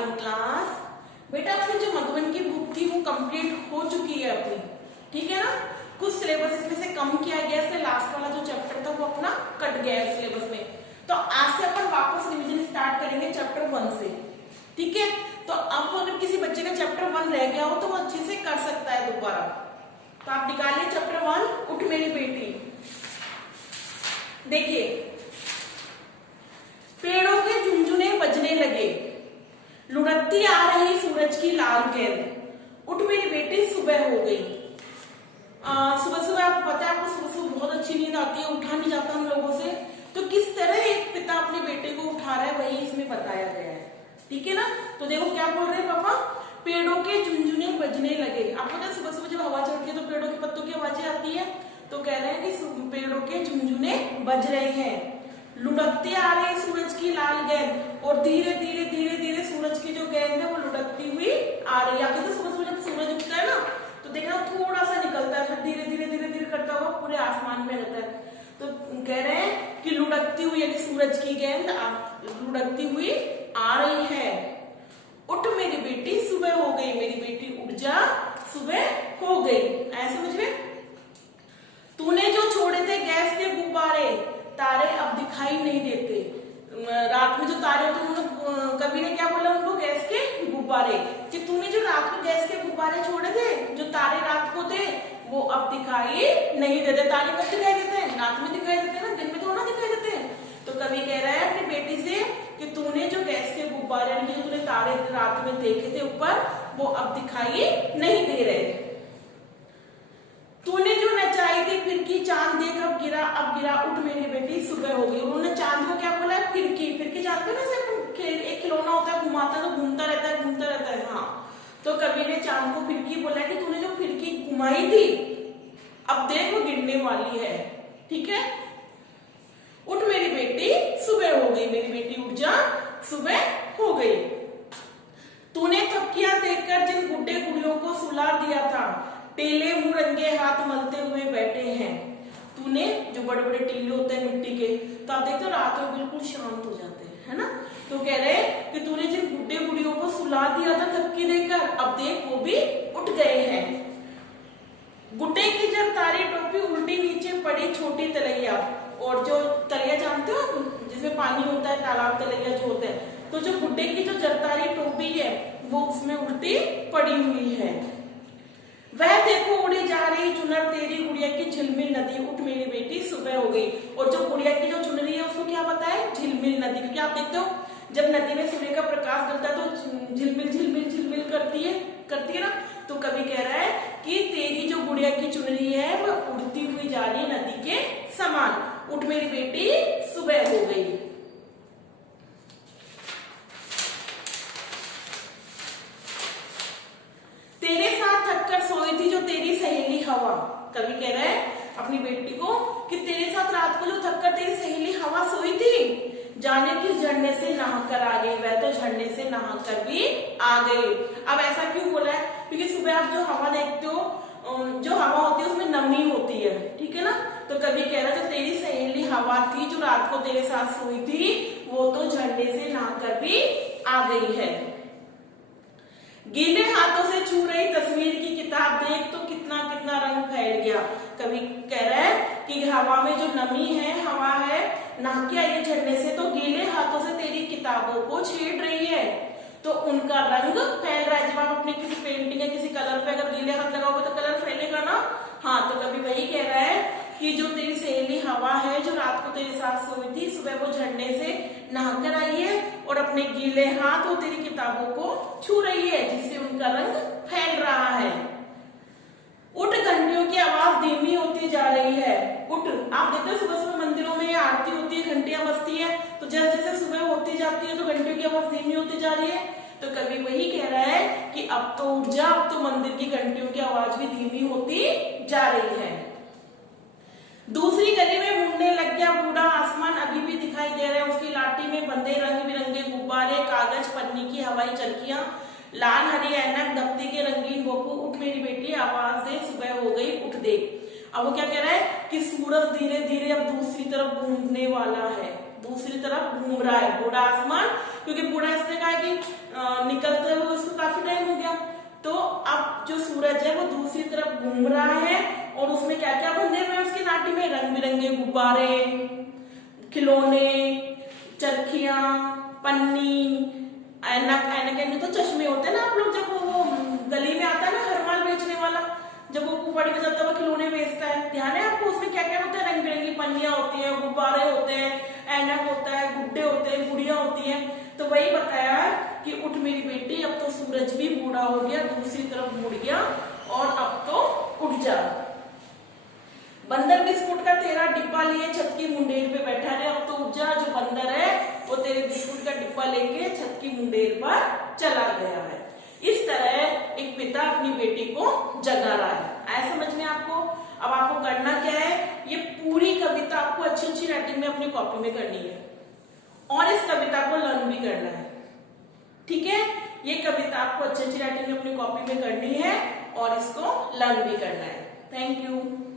Morning class. बेटा आपकी जो मधुबन की बुक थी वो कंप्लीट हो चुकी है अपनी, ठीक है ना। कुछ सिलेबस इसमें से कम किया गया, इसलिए लास्ट वाला जो चैप्टर था वो अपना कट गया है सिलेबस में। तो आज से अपन वापस रिवीजन स्टार्ट करेंगे चैप्टर 1 से, ठीक है। तो अब अगर किसी बच्चे का चैप्टर 1 रह गया हो तो वो अच्छे से कर सकता है दोबारा। तो आप निकालिए चैप्टर 1, उठ मेरी बेटी। देखिए, पेड़ों के झुनझुने बजने लगे, लुढ़कती आ रही सूरज की लाल गेंद, उठ मेरी बेटी सुबह हो गई। सुबह सुबह आपको पता है, आपको सुबह सुबह बहुत अच्छी नींद आती है, उठा नहीं जाता हम लोगों से। तो किस तरह एक पिता अपने बेटे को उठा रहा है वही इसमें बताया गया है, ठीक है ना। तो देखो क्या बोल रहे हैं पापा, पेड़ों के झुनझुने बजने लगे। आपको पता है सुबह सुबह जब हवा चलती है तो पेड़ों के पत्तों की आवाजें आती है। तो कह रहे हैं कि पेड़ों के झुनझुने बज रहे हैं, लुढ़कती आ रही सूरज की लाल गेंद, और धीरे धीरे धीरे धीरे सूरज की जो गेंद है वो लुढ़कती हुई आ रही है। तो सुबह सुबह जब सूरज उगता है ना तो देखना थोड़ा सा निकलता है, फिर धीरे धीरे धीरे धीरे करता हुआ पूरे आसमान में रहता है। तो कह रहे हैं कि लुढ़कती हुई यानी सूरज की गेंद लुढ़कती हुई आ रही है। उठ मेरी बेटी सुबह हो गई, मेरी बेटी उठ जा सुबह हो गई। ऐसे समझ में, तूने जो छोड़े थे गैस के गुब्बारे, तारे अब दिखाई नहीं देते। रात में जो तारे होते उन्होंने कवि ने क्या बोला उनको, गैस के गुब्बारे। कि तूने जो रात को गैस के गुब्बारे छोड़े थे, जो तारे रात को थे, वो अब दिखाई नहीं देते। तारे कब दिखाई देते हैं? रात में दिखाई देते हैं ना, दिन में थोड़ा दिखाई देते हैं। तो कवि कह रहा है अपनी बेटी से कि तूने जो गैस के गुब्बारे यानी जो तूने तारे रात में देखे थे ऊपर, वो अब दिखाई नहीं दे रहे। तूने जो नचाई थी फिरकी, चांद देख अब गिरा, उठ मेरी बेटी सुबह हो गई। उन्होंने चांद को क्या बोला है? फिरकी। फिरकी जानते हो ना, एक खिलौना होता है, घुमाता है तो घूमता रहता है। हाँ, तो कवि ने चांद को फिरकी बोला कि तूने जो फिरकी घुमाई थी अब देख वो गिरने वाली है, ठीक है। उठ मेरी बेटी सुबह हो गई, मेरी बेटी उठ जा सुबह हो गई। तूने थपकियां देखकर जिन गुड्डे गुड़ियों को सुला दिया था, टेले मुंह रंगे हाथ मलते हुए बैठे हैं। तूने जो बड़े बड़े टीले होते हैं मिट्टी के, तो आप देखते हो रात में बिल्कुल शांत हो जाते हैं, है ना। तो कह रहे हैं कि तूने जिन गुड्डे गुड़ियों को सुला दिया था थपकी देकर, अब देख वो भी उठ गए हैं। गुड्डे की जरतारी टोपी उल्टी नीचे पड़ी छोटी तलैया, और जो तलैया जानते हो जिसमें पानी होता है, तालाब तलैया जो होते हैं, तो जो गुड्डे की जो जरतारी टोपी है वो उसमें उल्टी पड़ी हुई है। वह देखो उड़ी जा रही चुनर तेरी गुड़िया की झिलमिल नदी, उठ मेरी बेटी सुबह हो गई। और जो गुड़िया की जो चुनरी है उसको क्या पता है? झिलमिल नदी। क्योंकि आप देखते हो जब नदी में सूर्य का प्रकाश डलता है तो झिलमिल झिलमिल झिलमिल करती है ना। तो कवि कह रहा है कि तेरी जो गुड़िया की चुनरी है वह उड़ती हुई जा रही है नदी के समान, उठ मेरी बेटी सुबह हो गई। तेरे साथ थककर सोई थी जो तेरी सहेली हवा। कवि कह रहा है अपनी बेटी को कि तेरे साथ रात को जो थककर तेरी सहेली हवा सोई थी, जाने किस झरने से नहाकर आ गई, वह तो झरने से नहाकर भी आ गई। अब ऐसा क्यों बोला है? क्योंकि सुबह आप जो हवा देखते हो, जो हवा होती है उसमें नमी होती है, ठीक है ना। तो कवि कह रहा है जो तेरी सहेली हवा थी जो रात को तेरे साथ सोई थी, वो तो झरने से नहाकर भी आ गई है। गीले हाथों से छू रही तस्वीर की किताब, देख तो कितना कितना रंग फैल गया। कवि कह रहा है कि हवा में जो नमी है, हवा है, नहा के आई झरने से, तो गीले हाथों से तेरी किताबों को छेड़ रही है, तो उनका रंग फैल रहा है। जब आप अपने किसी पेंटिंग या किसी कलर पे अगर गीले हाथ लगाओगे तो कलर फैलेगा ना। हाँ, तो कभी वही कह रहा है कि जो तेरी सहेली हवा है जो रात को तेरे साथ सोई थी, सुबह वो झरने से नहाकर आई है और अपने गीले हाथ वो तेरी किताबों को छू रही है, जिससे उनका रंग फैल रहा है। उठ, घंटियों की आवाज धीमी होती जा रही है। उठ, आप देखते हो सुबह सुबह मंदिरों में आरती होती है, घंटियां बजती है, तो जैसे जैसे सुबह होती जाती है तो घंटियों की आवाज धीमी होती जा रही है। तो कवि वही कह रहा है कि अब तो उठ जा, अब तो मंदिर की घंटियों की आवाज भी धीमी होती जा रही है। दूसरी गली में मुड़ने लग गया बूढ़ा आसमान, अभी भी दिखाई दे रहे हैं उसकी लाठी में बंधे रंग बिरंगे गुब्बारे, कागज, पन्नी की हवाई चरखियां, लाल हरी ऐनक, दफ्ती के रंगीन बोपू, उठ मेरी बेटी आवाज दे सुबह हो गई, उठ देख। अब वो क्या कह रहा है कि सूरज धीरे धीरे अब दूसरी तरफ घूमने वाला है, दूसरी तरफ घूम रहा है बूढ़ा आसमान, क्योंकि बूढ़ा इसने कहा कि निकलते हुए उसको काफी टाइम हो गया। तो अब जो सूरज है वो दूसरी तरफ घूम रहा है और उसमें क्या क्या बंधे हुए हैं उसकी नाटी में, रंग बिरंगे गुब्बारे, खिलौने, चरखियां, पन्नी, ऐनक, ऐनक तो चश्मे होते हैं ना, आप लोग जब वो गली में आता है ना हर माल बेचने वाला, जब वो कुपड़ी में जाता है वो खिलौने बेचता है, ध्यान है आपको, उसमें क्या क्या होता है, रंग बिरंगी पन्नियां होती हैं, गुब्बारे होते हैं, ऐनक होता है, गुड्डे होते हैं, गुड़िया होती हैं। तो वही बताया कि उठ मेरी बेटी, अब तो सूरज भी बूढ़ा हो गया, दूसरी तरफ मुड़ गया और अब तो उठ जा। बंदर बिस्कुट का तेरा डिब्बा लिए छत की मुंडेर पे बैठा है, अब तो उठ जा, जो बंदर है वो तेरे बिस्कुट का डिब्बा लेके छत की मुंडेर पर चला गया है। इस तरह एक पिता अपनी बेटी को जगा रहा है। आया समझ में आपको? अब आपको करना क्या है, ये पूरी कविता आपको अच्छी अच्छी राइटिंग में अपनी कॉपी में करनी है और इस कविता को लर्न भी करना है, ठीक है? ये कविता आपको अच्छी अच्छी राइटिंग में अपनी कॉपी में करनी है और इसको लर्न भी करना है। Thank you.